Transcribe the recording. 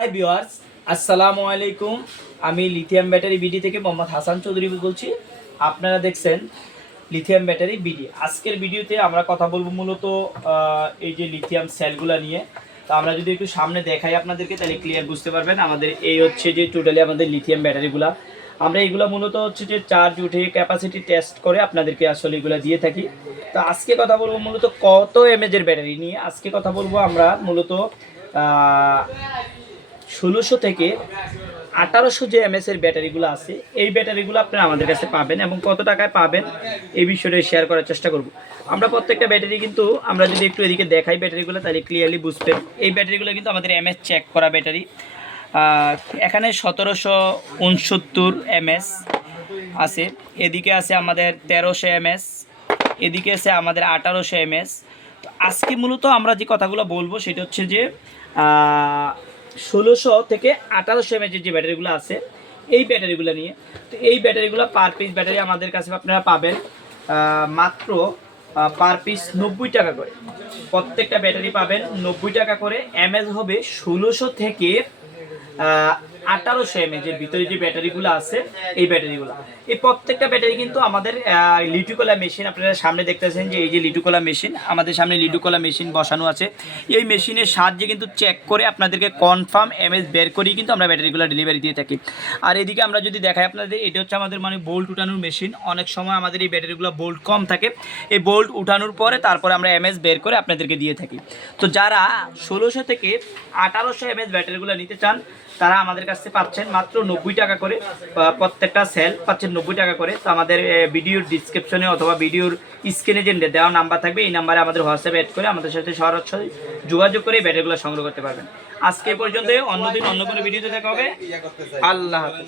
Hi viewers, আসসালামু আলাইকুম। আমি লিথিয়াম ব্যাটারি বিডি থেকে মোহাম্মদ হাসান চৌধুরী বলছি। আপনারা দেখছেন লিথিয়াম ব্যাটারি বিডি। আজকের ভিডিওতে আমরা কথা বলবো মূলত এই যে লিথিয়াম সেলগুলো নিয়ে। তো আমরা যদি একটু সামনে দেখাই আপনাদেরকে, তাহলে ক্লিয়ার বুঝতে পারবেন। আমাদের এই হচ্ছে যে টোটালি আমাদের লিথিয়াম ব্যাটারিগুলো, আমরা এগুলো মূলত হচ্ছে যে চার্জ উঠে ক্যাপাসিটি টেস্ট করে আপনাদেরকে আসলে এগুলো দিয়ে থাকি। তো আজকে কথা বলবো মূলত কত এমএজের ব্যাটারি নিয়ে। আজকে কথা বলবো আমরা মূলত 1600 থেকে 1800 যে এমএসের ব্যাটারিগুলো আছে, এই ব্যাটারিগুলো আপনারা আমাদের কাছে পাবেন এবং কত টাকায় পাবেন এই বিষয়টা শেয়ার করার চেষ্টা করব। আমরা প্রত্যেকটা ব্যাটারি কিন্তু আমরা যদি একটু এদিকে দেখাই ব্যাটারিগুলো, তাহলে ক্লিয়ারলি বুঝবেন। এই ব্যাটারিগুলো কিন্তু আমাদের এমএস চেক করা ব্যাটারি। এখানে 1769 এমএস আছে, এদিকে আছে আমাদের 1300 এমএস, এদিকে আছে আমাদের 1800 এমএস। তো আজকে মূলত আমরা যে কথাগুলো বলবো সেটা হচ্ছে যে 1600 থেকে 1800 এমএচের যে ব্যাটারিগুলো আছে এই ব্যাটারিগুলো নিয়ে। তো এই ব্যাটারিগুলো পার পিস ব্যাটারি আমাদের কাছে আপনারা পাবেন মাত্র পার পিস 90 টাকা করে। প্রত্যেকটা ব্যাটারি পাবেন 90 টাকা করে। এমএচ হবে 1600 থেকে 1800 এমএচ এর ভিতরে যে ব্যাটারিগুলো আছে এই ব্যাটারিগুলো। এই প্রত্যেকটা ব্যাটারি কিন্তু আমাদের লিটুকোলা মেশিন, আপনারা সামনে দেখতেছেন যে এই যে লিটুকোলা মেশিন, আমাদের সামনে লিটুকোলা মেশিন বসানো আছে। এই মেশিনের সাহায্যে কিন্তু চেক করে আপনাদেরকে কনফার্ম এমএস বের করেই কিন্তু আমরা ব্যাটারিগুলো ডেলিভারি দিয়ে থাকি। আর এদিকে আমরা যদি দেখাই আপনাদের, এটা হচ্ছে আমাদের মানে বোল্ট উঠানোর মেশিন। অনেক সময় আমাদের এই ব্যাটারিগুলো বোল্ট কম থাকে, এই বোল্ট উঠানোর পরে তারপরে আমরা এমএস বের করে আপনাদেরকে দিয়ে থাকি। তো যারা 1600 থেকে 1800 এমএস ব্যাটারিগুলো নিতে চান তারা আমাদের কাছে পাচ্ছেন মাত্র 90 টাকা করে। প্রত্যেকটা সেল পাচ্ছেন 90 টাকা করে। তো আমাদের ভিডিওর ডিসক্রিপশনে অথবা ভিডিওর স্ক্রিনে যে দেওয়া নাম্বার থাকবে, এই নাম্বারে আমাদের হোয়াটসঅ্যাপ অ্যাড করে আমাদের সাথে সরাসরি যোগাযোগ করে এই ব্যাটারিগুলো সংগ্রহ করতে পারবেন। আজকে পর্যন্ত, অন্যদিন অন্য কোনো ভিডিওতে দেখা হবে। আল্লাহ হাফেজ।